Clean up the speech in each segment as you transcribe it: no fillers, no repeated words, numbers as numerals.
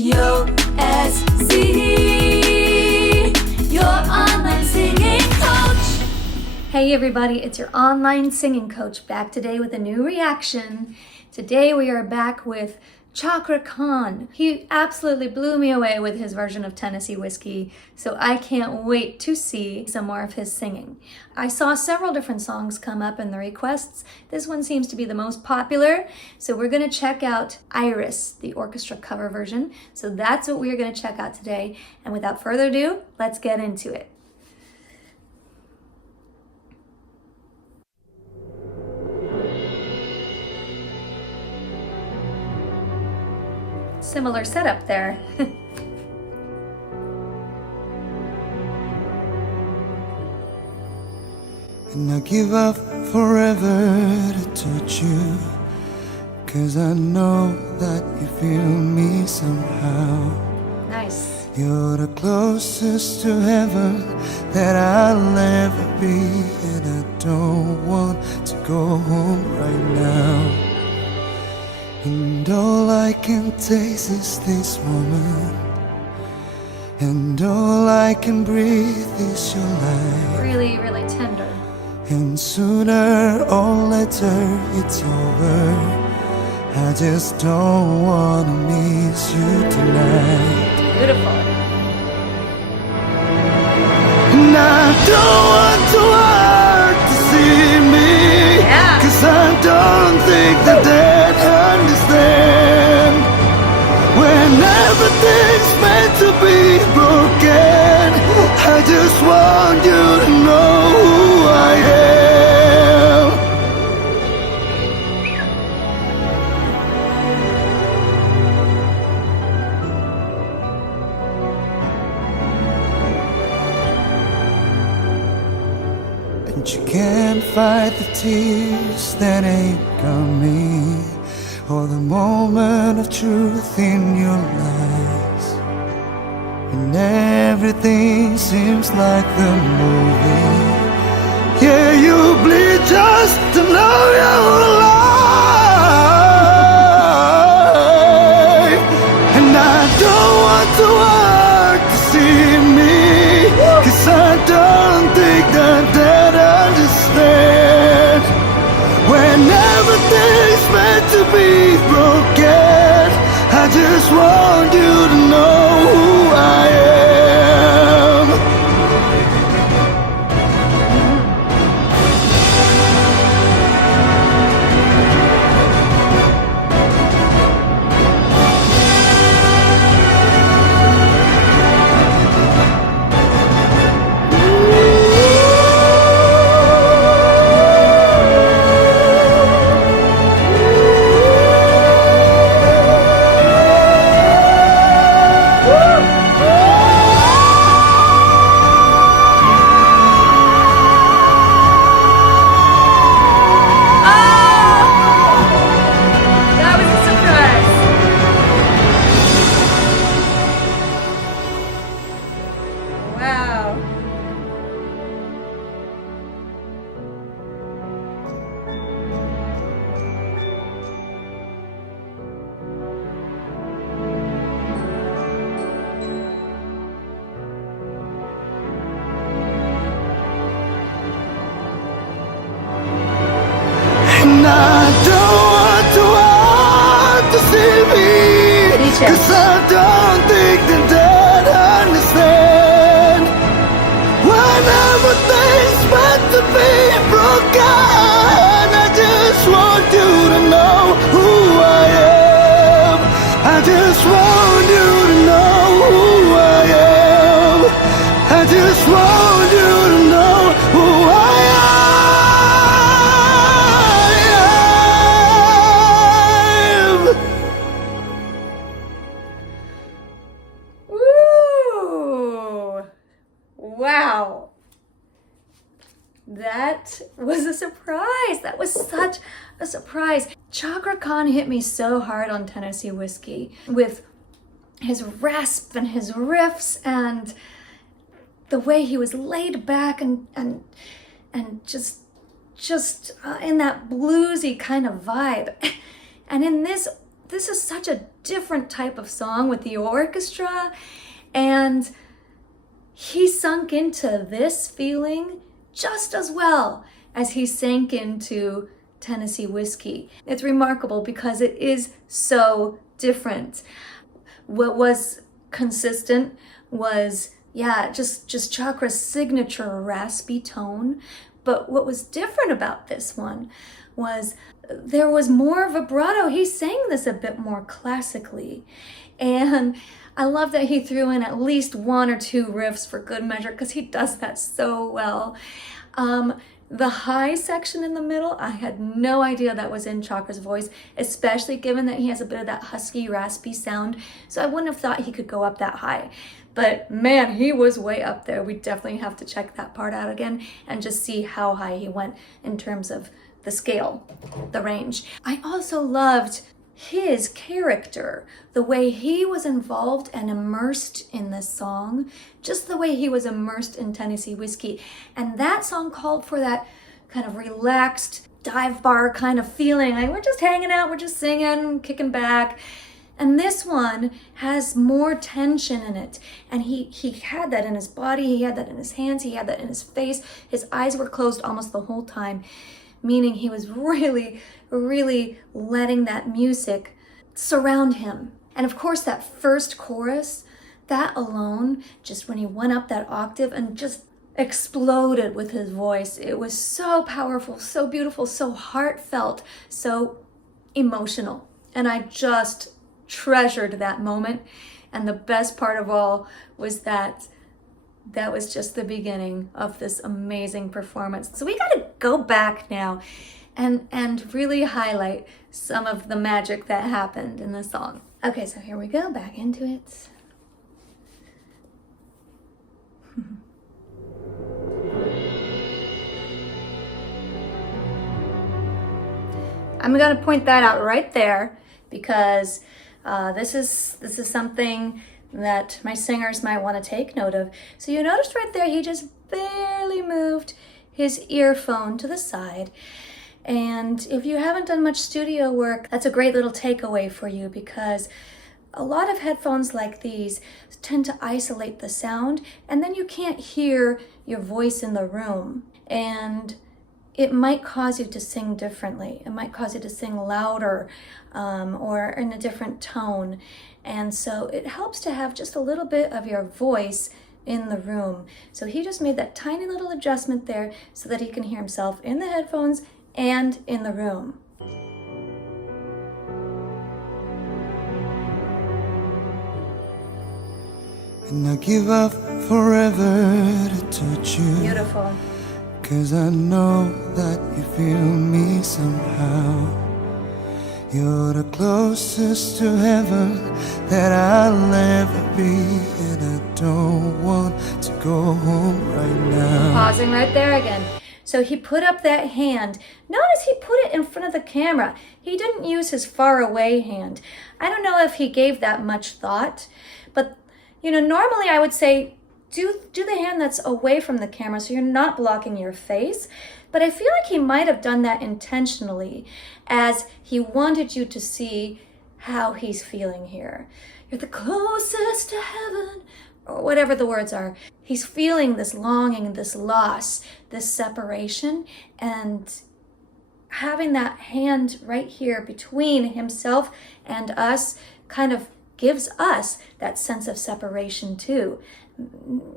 YOSC, your online singing coach. Hey everybody, it's your online singing coach back today with a new reaction. Today we are back with Cakra Khan. He absolutely blew me away with his version of Tennessee Whiskey, so I can't wait to see some more of his singing. I saw several different songs come up in the requests. This one seems to be the most popular, so we're going to check out Iris, the orchestra cover version. So that's what we're going to check out today, and without further ado, let's get into it. Similar setup there. And I give up forever to touch you, 'cause I know that you feel me somehow. Nice. You're the closest to heaven that I'll ever be, and I don't want to go home right now. And all I can taste is this moment, and all I can breathe is your light. Really, really tender. And sooner or later it's over. I just don't wanna miss you tonight. Beautiful. And I don't want to hurt to see me, Yeah. 'cause I don't think that they'd understand when everything's meant to be broken. I just want you to know who I am. And you can't fight the tears that ain't coming, or the moment of truth in your lies, and everything seems like the movie. Yeah, you bleed just to know you're alive. And I don't want to hurt to see me, 'cause I don't think that they'd understand when everything's meant to be broken. I just want you to know who I am. Wow. And I don't want to hurt to see me, 'cause I don't think that they'd understand when everything's meant to be broken. I just want you to know who I am. I just want you to know who I am. I just want you to know who I am. Woo! Wow. That was a surprise. That was such a surprise. Cakra Khan hit me so hard on Tennessee Whiskey with his rasp and his riffs and the way he was laid back and just in that bluesy kind of vibe. And in this is such a different type of song with the orchestra, and he sunk into this feeling just as well as he sank into Tennessee Whiskey. It's remarkable because it is so different. What was consistent was, yeah, just Chakra's signature raspy tone. But what was different about this one was there was more vibrato. He sang this a bit more classically. And I love that he threw in at least one or two riffs for good measure, because he does that so well. The high section in the middle, I had no idea that was in Chakra's voice, especially given that he has a bit of that husky, raspy sound. So I wouldn't have thought he could go up that high. But man, he was way up there. We definitely have to check that part out again and just see how high he went in terms of the scale, the range. I also loved his character, the way he was involved and immersed in this song, just the way he was immersed in Tennessee Whiskey. And that song called for that kind of relaxed dive bar kind of feeling. Like, we're just hanging out, we're just singing, kicking back. And this one has more tension in it. And he had that in his body, he had that in his hands, he had that in his face. His eyes were closed almost the whole time, meaning he was really, really letting that music surround him. And of course, that first chorus, that alone, just when he went up that octave and just exploded with his voice, it was so powerful, so beautiful, so heartfelt, so emotional. And I just treasured that moment. And the best part of all was that was just the beginning of this amazing performance. So we got to go back now and really highlight some of the magic that happened in the song. Okay, so here we go, back into it. I'm gonna point that out right there, because this is something that my singers might want to take note of. So you noticed right there, he just barely moved his earphone to the side. And if you haven't done much studio work, that's a great little takeaway for you, because a lot of headphones like these tend to isolate the sound, and then you can't hear your voice in the room. And it might cause you to sing differently. It might cause you to sing louder or in a different tone. And so it helps to have just a little bit of your voice in the room. So he just made that tiny little adjustment there so that he can hear himself in the headphones and in the room. And I give up forever to touch you. Beautiful. 'Cause I know that you feel me somehow. You're the closest to heaven that I'll ever be, and I don't want to go home right now. Pausing right there again. So he put up that hand. Notice he put it in front of the camera. He didn't use his far away hand. I don't know if he gave that much thought, but normally I would say do the hand that's away from the camera so you're not blocking your face. But I feel like he might have done that intentionally, as he wanted you to see how he's feeling here. You're the closest to heaven, or whatever the words are. He's feeling this longing, this loss, this separation, and having that hand right here between himself and us kind of gives us that sense of separation too.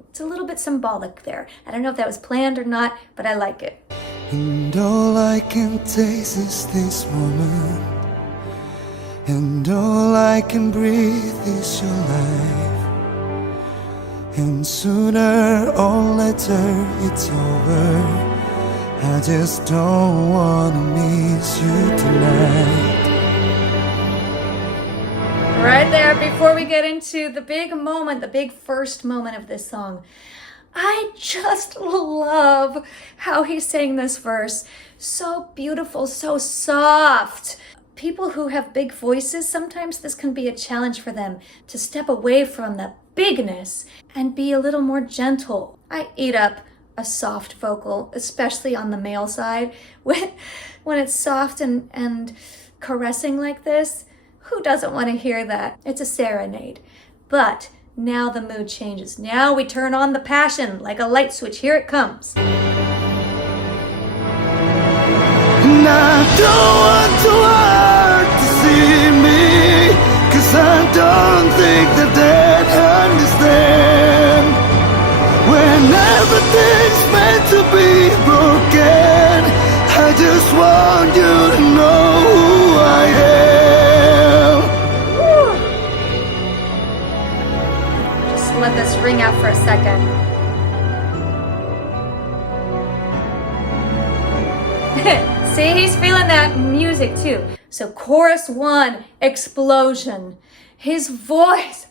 It's a little bit symbolic there. I don't know if that was planned or not, but I like it. And all I can taste is this moment, and all I can breathe is your life. And sooner or later it's over. I just don't wanna miss you tonight. Right there, before we get into the big moment, the big first moment of this song, I just love how he sang this verse. So beautiful, so soft. People who have big voices, sometimes this can be a challenge for them to step away from the bigness and be a little more gentle. I eat up a soft vocal, especially on the male side. When it's soft and caressing like this, Who doesn't want to hear that? It's a serenade. But now the mood changes. Now we turn on the passion like a light switch. Here it comes. And I don't want to hurt to see me, 'cause I don't think that they'd understand. When everything's meant to be broken, I just want you to know who I am. Just let this ring out for a second. See, he's feeling that music too. So chorus 1, explosion. His voice.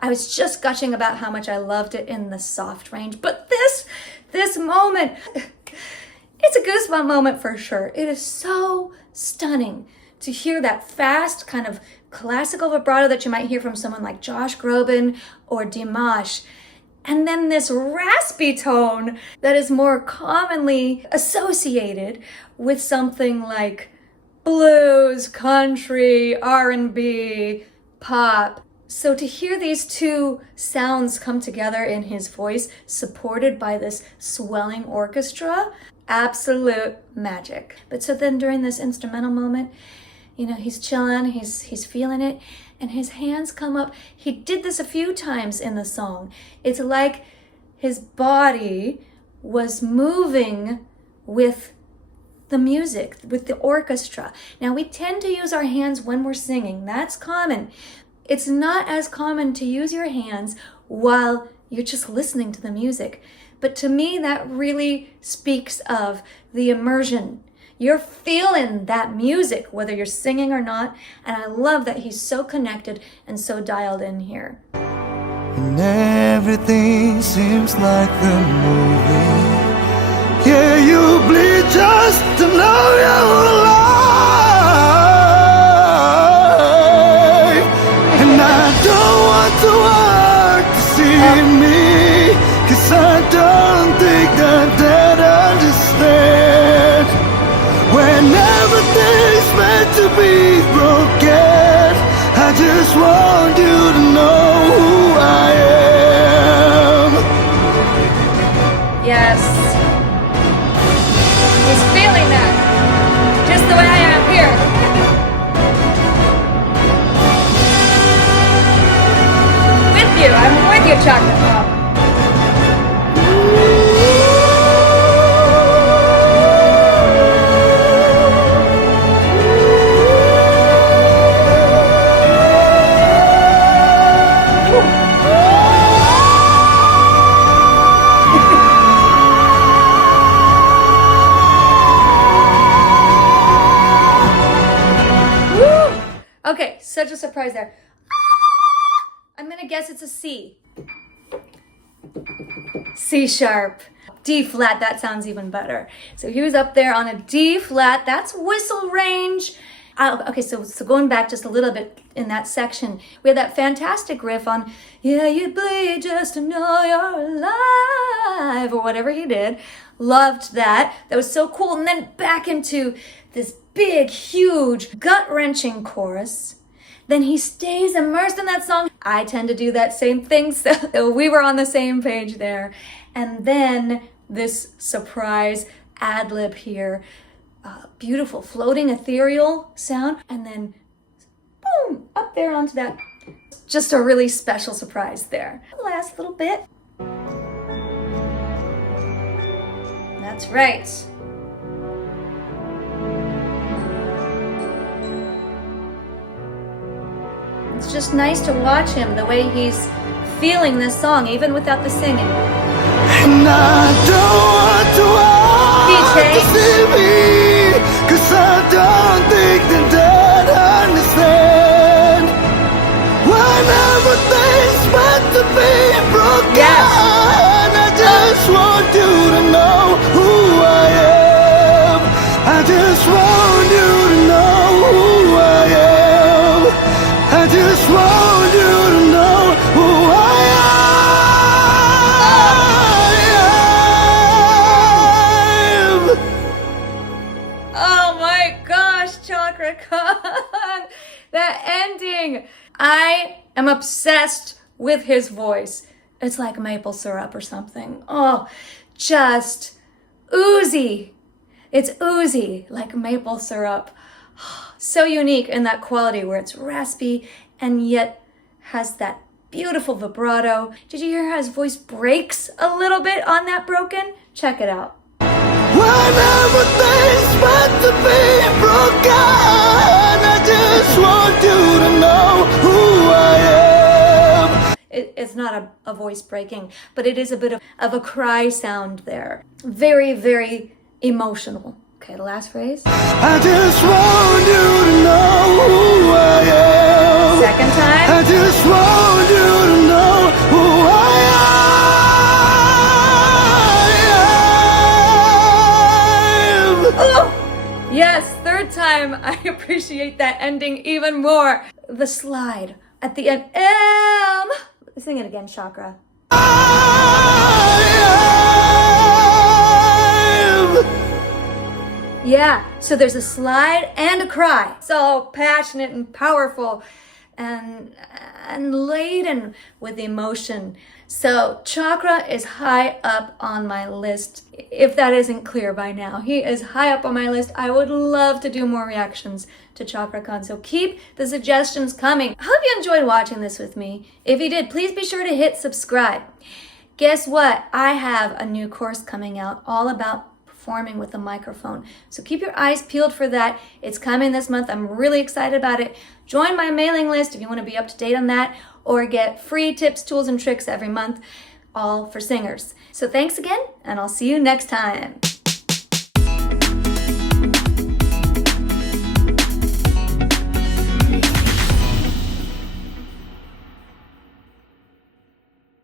I was just gushing about how much I loved it in the soft range, but this moment, it's a goosebump moment for sure. It is so stunning to hear that fast kind of classical vibrato that you might hear from someone like Josh Groban or Dimash. And then this raspy tone that is more commonly associated with something like blues, country, R&B, pop. So to hear these two sounds come together in his voice, supported by this swelling orchestra, absolute magic. But so then during this instrumental moment, you know, he's chilling, he's feeling it, and his hands come up. He did this a few times in the song. It's like his body was moving with the music, with the orchestra. Now, we tend to use our hands when we're singing. That's common. It's not as common to use your hands while you're just listening to the music. But to me, that really speaks of the immersion. You're feeling that music, whether you're singing or not. And I love that he's so connected and so dialed in here. And everything seems like the movie. Yeah, you bleed just to know you're alive. And I don't want to hurt to see me, 'cause I don't think that they'd understand. When everything's meant to be broken, I just want you to know who I am. Yes. He's feeling that. Just the way I am here. With you. I'm with you, Cakra Khan. Okay, such a surprise there. I'm gonna guess it's a C. C sharp. D flat, that sounds even better. So he was up there on a D flat, that's whistle range. Okay, so going back just a little bit in that section, we had that fantastic riff on, yeah, you bleed just to know you're alive, or whatever he did. Loved that. That was so cool. And then back into this big, huge, gut-wrenching chorus. Then he stays immersed in that song. I tend to do that same thing, so we were on the same page there. And then this surprise ad-lib here. Beautiful, floating, ethereal sound. And then, boom, up there onto that. Just a really special surprise there. Last little bit. That's right. It's just nice to watch him, the way he's feeling this song, even without the singing. And I don't want to see me, 'cause I don't think that they'd understand. When everything's meant to be broken, I just want you to know who I am. I just want you to know who I am. I just want you to know who I am. Oh my gosh, Cakra Khan! That ending I'm obsessed with his voice. It's like maple syrup or something. Oh, just oozy. It's oozy like maple syrup. So unique in that quality where it's raspy and yet has that beautiful vibrato. Did you hear how his voice breaks a little bit on that broken? Check it out. When everything's meant to be broken, I just want you to know who I am. It's not a voice breaking, but it is a bit of a cry sound there. Very, very emotional. Okay, the last phrase. I just want you to know who I am. Second time. I just want you to know who I am. Oh, yes, third time. I appreciate that ending even more. The slide at the end. Sing it again, Chakra. Yeah, so there's a slide and a cry. So passionate and powerful and laden with emotion. So Chakra is high up on my list, if that isn't clear by now. He is high up on my list. I would love to do more reactions to Cakra Khan, so keep the suggestions coming. I hope you enjoyed watching this with me. If you did, please be sure to hit subscribe. Guess what? I have a new course coming out all about performing with a microphone. So keep your eyes peeled for that. It's coming this month. I'm really excited about it. Join my mailing list if you want to be up to date on that, or get free tips, tools, and tricks every month, all for singers. So thanks again, and I'll see you next time.